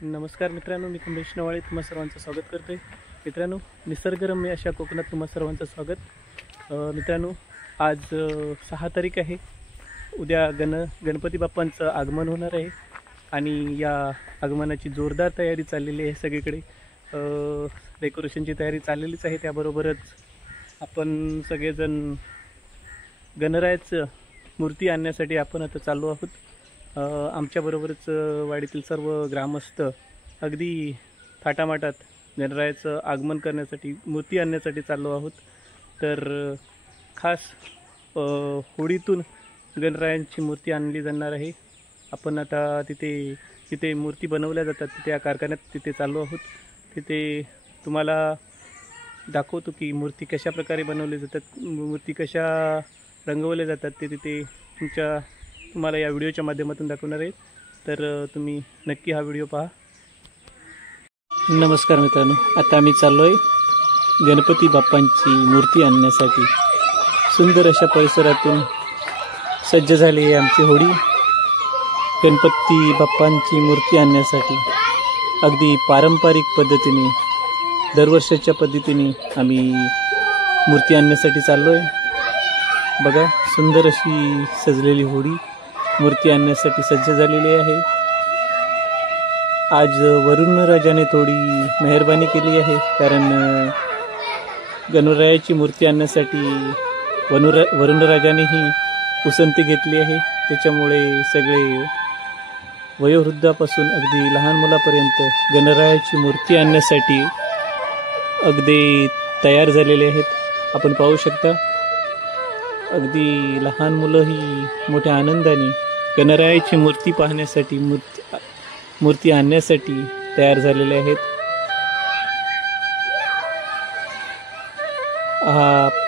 नमस्कार मित्रांनो, मी कमलेश नवाळे तुम्हा सर्वांचं स्वागत करतो आहे. मित्रांनो, निसर्गरम्य अशा कोकणात तुम्हा सर्वांचं स्वागत. मित्रांनो, आज 6 तारीख आहे. उद्या गणपती बाप्पांचं आगमन होणार आहे आणि या आगमनाची जोरदार तयारी चाललेली आहे. सगळीकडे डेकोरेशनची तयारी चाललेलीच आहे. त्याबरोबरच आपण सगळेजण गणरायाचं मूर्ती आणण्यासाठी आपण आता चाललो आहोत. आमच्याबरोबरच वाडीतील सर्व ग्रामस्थ अगदी थाटामाटात गणरायाचं आगमन करण्यासाठी मूर्ती आणण्यासाठी चाललो आहोत. तर खास होडीतून गणरायांची मूर्ती आणली जाणार आहे. आपण आता तिथे मूर्ती बनवल्या जातात, त्या कारखान्यात तिथे चाललो आहोत. तिथे तुम्हाला दाखवतो की मूर्ती कशा प्रकारे बनवल्या जातात, मूर्ती कशा रंगवल्या जातात, ते तिथे तुम्हाला या व्हिडिओच्या माध्यमातून दाखवणार आहे. तर तुम्ही नक्की हा व्हिडिओ पहा. नमस्कार मित्रांनो, आता आम्ही चाललो आहे गणपती बाप्पांची मूर्ती आणण्यासाठी. सुंदर अशा परिसरातून सज्ज झाली आहे आमची होडी गणपती बाप्पांची मूर्ती आणण्यासाठी. अगदी पारंपरिक पद्धतीने, दरवर्षाच्या पद्धतीने आम्ही मूर्ती आणण्यासाठी चाललो आहे. बघा, सुंदर अशी सजलेली होडी मूर्ती आणण्यासाठी सज्ज झालेली आहे. आज वरुण राजाने थोडी मेहरबानी केली आहे, कारण गणरायाची मूर्ती आणण्यासाठी वरुण राजानेही उसंती घेतली आहे. त्याच्यामुळे सगळे वयोवृद्धापासून अगदी लहान मुलापर्यंत गणरायाची मूर्ती आणण्यासाठी अगदी तयार झालेले आहेत. आपण पाहू शकता, अगदी लहान मुलंही मोठ्या आनंदाने गणरायाची मूर्ती पाहण्यासाठी, मूर्ती आणण्यासाठी तयार झालेले आहेत.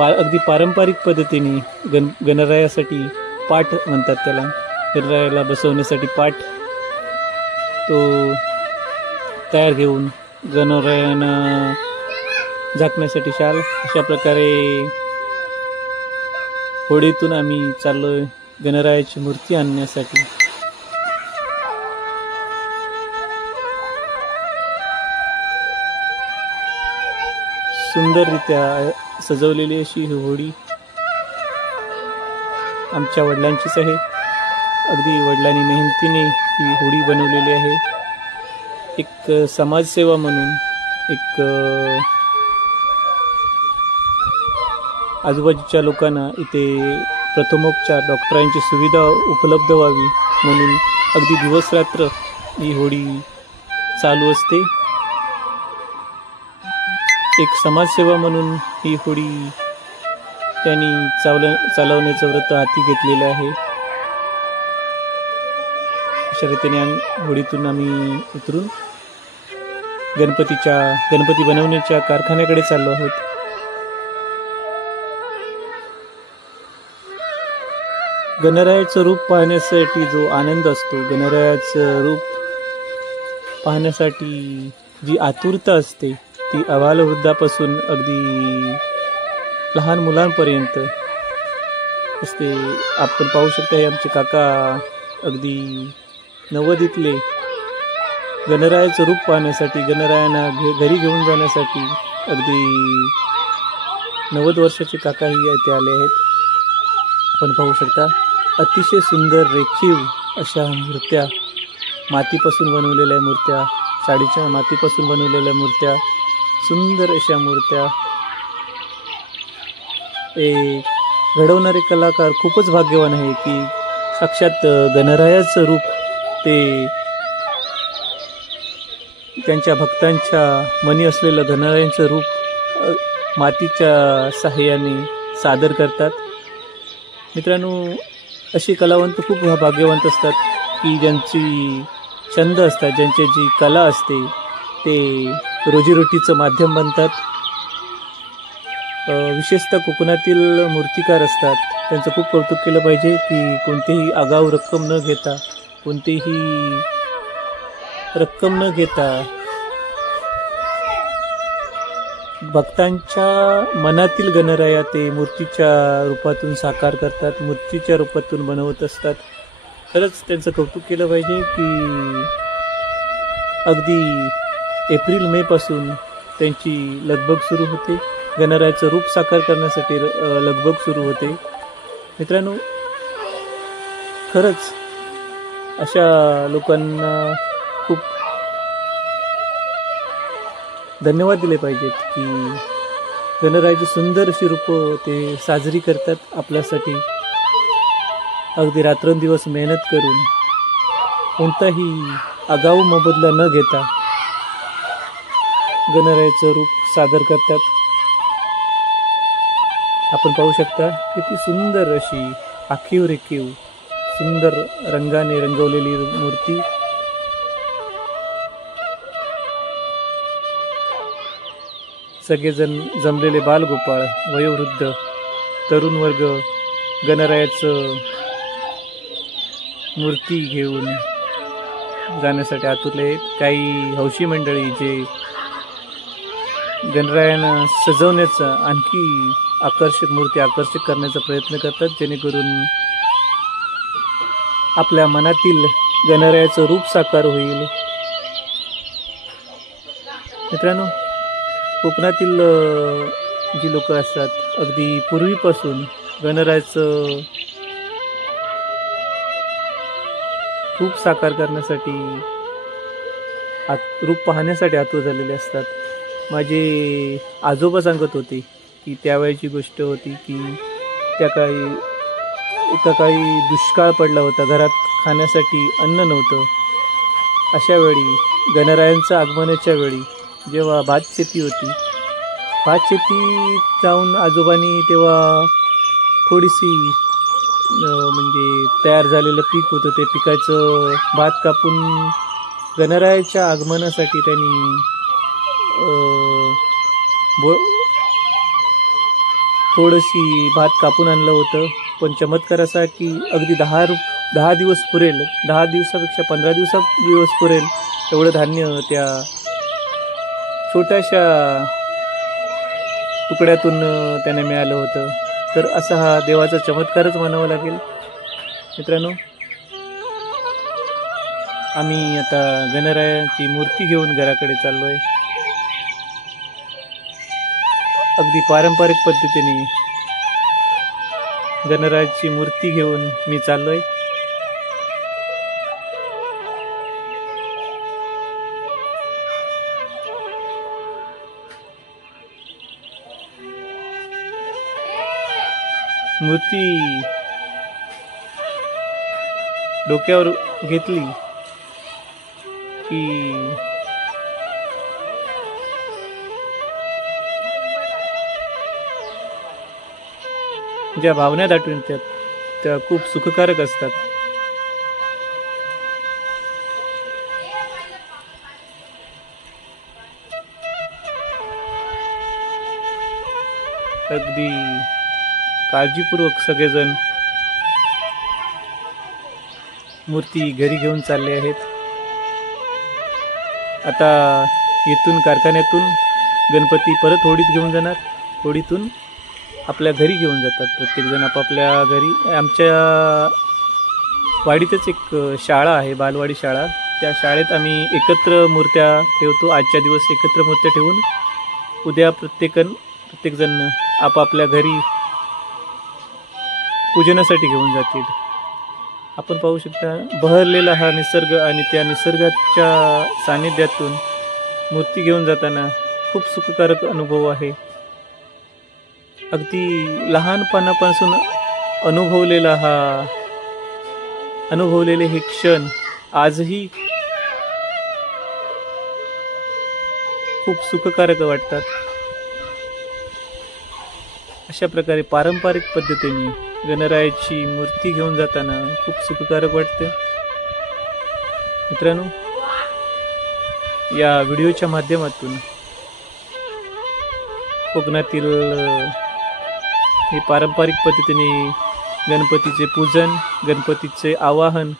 अगदी पारंपरिक पद्धतीने गणरायासाठी पाठ म्हणतात त्याला, गणरायाला बसवण्यासाठी पाठ तो तयार घेऊन गणरायांना झाकण्यासाठी शाल, अशा प्रकारे होडीतून आम्ही चाललोय गणरायाची मूर्ती आणण्यासाठी. सुंदररित्या सजवलेली अशी ही होडी आमच्या वडिलांचीच आहे. अगदी वडिलांनी मेहनतीने ही होडी बनवलेली आहे. एक समाजसेवा म्हणून, एक आजूबाजूच्या लोकांना इथे प्रथमोपचार, डॉक्टरांची सुविधा उपलब्ध व्हावी म्हणून अगदी दिवस रात्र ही होडी चालू असते. एक समाजसेवा म्हणून ही होडी त्यांनी चालवण्याचं व्रत हाती घेतलेलं आहे. अशा रीतीने होडीतून आम्ही उतरून गणपती बनवण्याच्या कारखान्याकडे चाललो आहोत. गणरायाचं रूप पाहण्यासाठी जो आनंद असतो, गणरायाचं रूप पाहण्यासाठी जी आतुरता असते, ती अबालवृद्धापासून अगदी लहान मुलांपर्यंत असते. आपण पाहू शकता, हे आमचे काका अगदी 90तले गणरायाचं रूप पाहण्यासाठी, गणरायांना घरी घेऊन जाण्यासाठी अगदी 90 वर्षाचे काकाही इथे आले आहेत. आपण पाहू शकता, अतिशय सुंदर रेखीव अशा मूर्त्या, मातीपासून बनवलेल्या मूर्त्या, साडीच्या मातीपासून बनवलेल्या मूर्त्या, सुंदर अशा मूर्त्या. घडवणारे कलाकार खूपच भाग्यवान आहे की साक्षात गणरायाचं रूप ते त्यांच्या भक्तांच्या मनी असलेलं गणरायांचं रूप मातीच्या साहाय्याने सादर करतात. मित्रांनो, असे कलावंत खूप भाग्यवंत असतात की ज्यांची छंद असतात, ज्यांची जी कला असते ते रोजीरोटीचं माध्यम बनतात. विशेषतः कोकणातील मूर्तिकार असतात, त्यांचं खूप कौतुक केलं पाहिजे की कोणतीही आगाऊ रक्कम न घेता भक्तांच्या मनातील गणराया ते मूर्तीच्या रूपातून साकार करतात, मूर्तीच्या रूपातून बनवत असतात. खरंच त्यांचं कौतुक केलं पाहिजे की अगदी एप्रिल मे पासून त्यांची लगबग सुरू होते. गणरायाचं रूप साकार करण्यासाठी लगबग सुरू होते. मित्रांनो, खरंच अशा लोकांना खूप धन्यवाद दिले पाहिजेत की गणरायाची सुंदर अशी रूपं ते साजरी करतात आपल्यासाठी. अगदी रात्रंदिवस मेहनत करून कोणताही आगाऊ मोबदला न घेता गणरायाचं रूप सादर करतात. आपण पाहू शकता किती सुंदर अशी आखीव रेखीव सुंदर रंगाने रंगवलेली मूर्ती. सगळेजण जमलेले बालगोपाळ, वयोवृद्ध, तरुण वर्ग गणरायाचं मूर्ती घेऊन जाण्यासाठी आतुरले आहेत. काही हौशी मंडळी जे गणरायांना सजवण्याचा आणखी मूर्ती आकर्षक करण्याचा प्रयत्न करतात, जेणेकरून आपल्या मनातील गणरायाचं रूप साकार होईल. मित्रांनो, कोकणातील जी लोक असतात अगदी पूर्वीपासून गणरायाचं रूप साकार करण्यासाठी रूप पाहण्यासाठी आतुर झालेले असतात. माझे आजोबा सांगत होते की त्यावेळेची गोष्ट होती की एका काळी दुष्काळ पडला होता, घरात खाण्यासाठी अन्न नव्हतं. अशा वेळी गणरायांच्या आगमनाच्या वेळी जेव्हा भातशेती होती, भातशेती जाऊन आजोबांनी तेव्हा थोडीशी म्हणजे तयार झालेलं पीक होतं, ते पिकाचं भात कापून गणरायाच्या आगमनासाठी त्यांनी थोडीशी भात कापून आणलं होतं. पण चमत्कार असा की अगदी 10 दिवस पुरेल, 10 दिवसापेक्षा 15 दिवस पुरेल एवढं धान्य त्या छोट्याशा तुकड्यातून त्यांना मिळालं होतं. तर असा हा देवाचा चमत्कारच म्हणावा लागेल. मित्रांनो, आम्ही आता गणरायाची मूर्ती घेऊन घराकडे चाललो आहे. अगदी पारंपरिक पद्धतीने गणरायाची मूर्ती घेऊन मी चाललो आहे. मूर्ती डोक्यावर घेतली की ज्या भावना दाटून येतात त्या खूप सुखकारक असतात. अगदी काळजीपूर्वक सगळेजण मूर्ती घरी घेऊन चालले आहेत. आता येथून कारखान्यातून गणपती परत होडीत घेऊन जाणार, होडीतून आपल्या घरी घेऊन जातात. प्रत्येकजण आपापल्या घरी. आमच्या वाडीतच एक शाळा आहे, बालवाडी शाळा. त्या शाळेत आम्ही एकत्र मूर्त्या ठेवतो. आजच्या दिवस एकत्र मूर्त्या ठेवून उद्या प्रत्येकजण आपापल्या घरी पूजनासाठी घेऊन जातील. आपण पाहू शकता बहरलेला हा निसर्ग आणि त्या निसर्गाच्या सानिध्यातून मूर्ती घेऊन जाताना खूप सुखकारक अनुभव आहे. अगदी लहानपणापासून अनुभवलेले हे क्षण आजही खूप सुखकारक वाटतात. अशा प्रकारे पारंपरिक पद्धतीने गणरायाची मूर्ती घेऊन जाताना खूप सुखकारक वाटते. मित्रांनो, या व्हिडिओच्या माध्यमातून कोकणातील हे पारंपरिक पद्धतीने गणपतीचे पूजन, गणपतीचे आवाहन,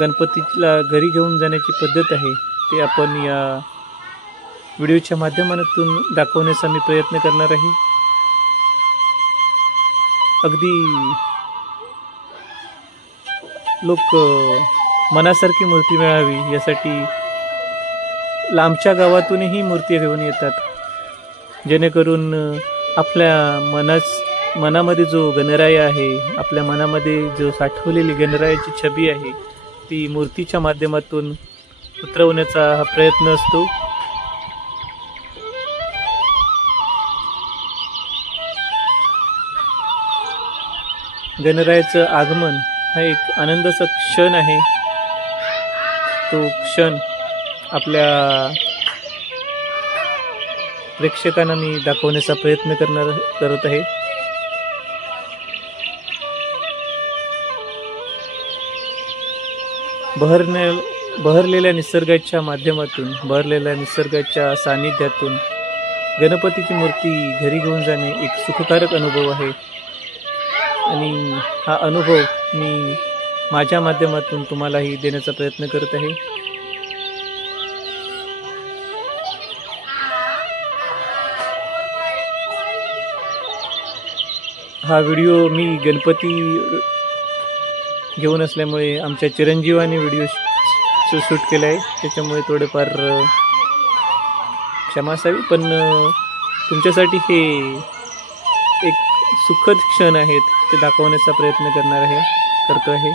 गणपतीला घरी घेऊन जाण्याची पद्धत आहे ते आपण या व्हिडिओच्या माध्यमातून दाखवण्याचा मी प्रयत्न करणार आहे. अगदी लोक मनासारखी मूर्ती मिळावी यासाठी लांबच्या गावातूनही मूर्ती घेऊन येतात, जेणेकरून आपल्या मनामध्ये जो गणराय आहे, आपल्या मनामध्ये जो साठवलेली गणरायाची छबी आहे, ती मूर्तीच्या माध्यमातून उतरवण्याचा हा प्रयत्न असतो. गणरायाचं आगमन हा एक आनंदाचा क्षण आहे. तो क्षण आपल्या प्रेक्षकांना मी दाखवण्याचा प्रयत्न करत आहे. बहरलेल्या निसर्गाच्या माध्यमातून, बहरलेल्या निसर्गाच्या सानिध्यातून गणपतीची मूर्ती घरी घेऊन जाणे एक सुखकारक अनुभव आहे. आणि हा अनुभव मी माझ्या माध्यमातून तुम्हालाही देण्याचा प्रयत्न करत आहे. हा व्हिडिओ मी गणपती घेऊन असल्यामुळे आमच्या चिरंजीवाने व्हिडिओ शूट केला आहे, त्याच्यामुळे थोडेफार क्षमा असावी. पण तुमच्यासाठी हे एक सुखद क्षण आहेत, ते दाखवण्याचा प्रयत्न करतो आहे.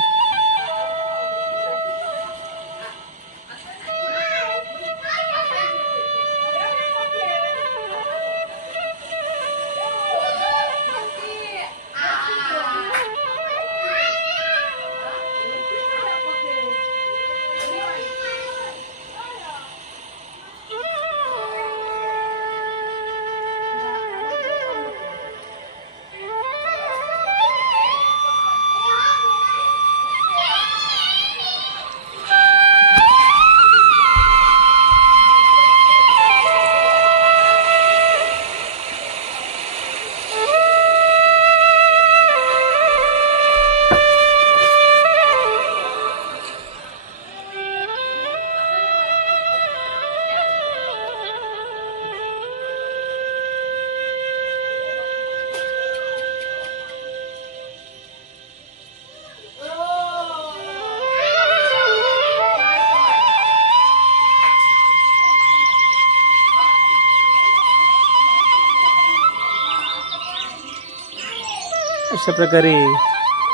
अशा प्रकारे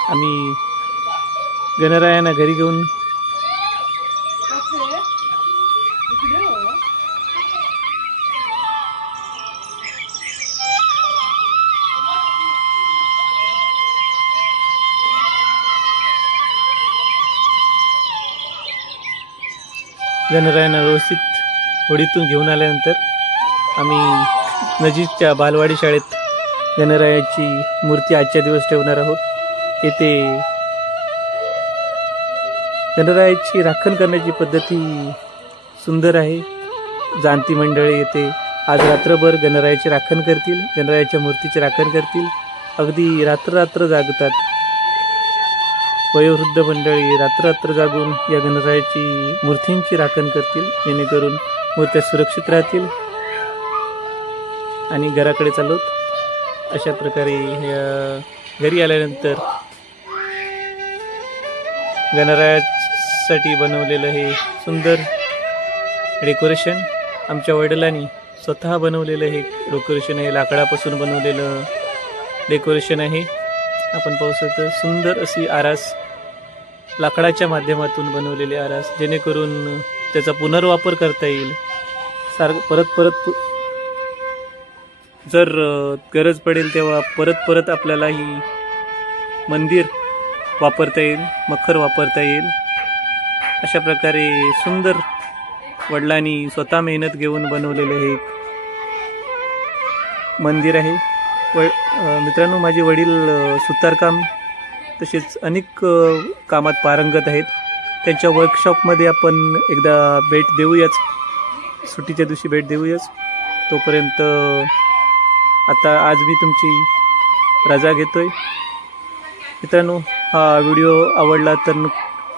आम्ही गणरायांना घरी घेऊन व्यवस्थित होडीतून घेऊन आल्यानंतर आम्ही नजीकच्या बालवाडी शाळेत गणरायाची मूर्ती आजच्या दिवस ठेवणार आहोत. येथे गणरायाची राखण करण्याची पद्धती सुंदर आहे. जाणती मंडळी येथे आज रात्रभर गणरायाची राखण करतील, गणरायाच्या मूर्तीची राखण करतील. अगदी रात्र जागतात. वयोवृद्ध मंडळी रात्र जागून या गणरायाची मूर्तींची राखण करतील, जेणेकरून मूर्त्या सुरक्षित राहतील आणि घराकडे चालवत. अशा प्रकारे घरी आल्यानंतर गणरायासाठी बनवलेलं हे सुंदर डेकोरेशन आमच्या वडिलांनी स्वतः बनवलेलं हे डेकोरेशन आहे. लाकडापासून बनवलेलं डेकोरेशन आहे. आपण पाहू शकतो सुंदर अशी आरास, लाकडाच्या माध्यमातून बनवलेली आरास, जेणेकरून त्याचा पुनर्वापर करता येईल. परत जर गरज पडेल तेव्हा परत आपल्याला ही मंदिर वापरता येईल, मखर वापरता येईल. अशा प्रकारे सुंदर वडिलांनी स्वतः मेहनत घेऊन बनवलेले हे मंदिर आहे. मित्रांनो, माझे वडील सुतारकाम तसेच अनेक कामात पारंगत आहेत. त्यांच्या वर्कशॉपमध्ये आपण एकदा भेट देऊयाच, सुट्टीच्या दिवशी भेट देऊयाच. तोपर्यंत आता आज मी तुमची रजा घेतोय. मित्रांनो, हा व्हिडिओ आवडला तर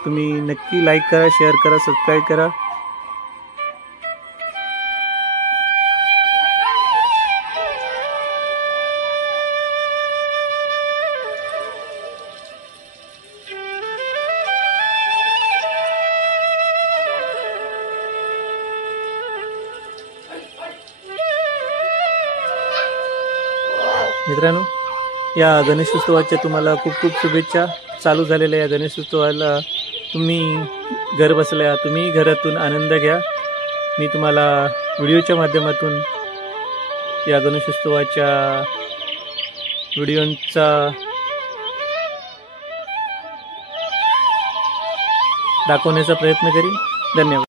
तुम्ही नक्की लाईक करा, शेअर करा, सबस्क्राईब करा. मित्रांनो, या गणेशोत्सवाच्या तुम्हाला खूप खूप शुभेच्छा. चालू झालेल्या या गणेशोत्सवाला तुम्ही घर बसल्या, तुम्ही घरातून आनंद घ्या. मी तुम्हाला व्हिडिओच्या माध्यमातून या गणेशोत्सवाच्या व्हिडिओंचा दाखवण्याचा प्रयत्न करीन. धन्यवाद.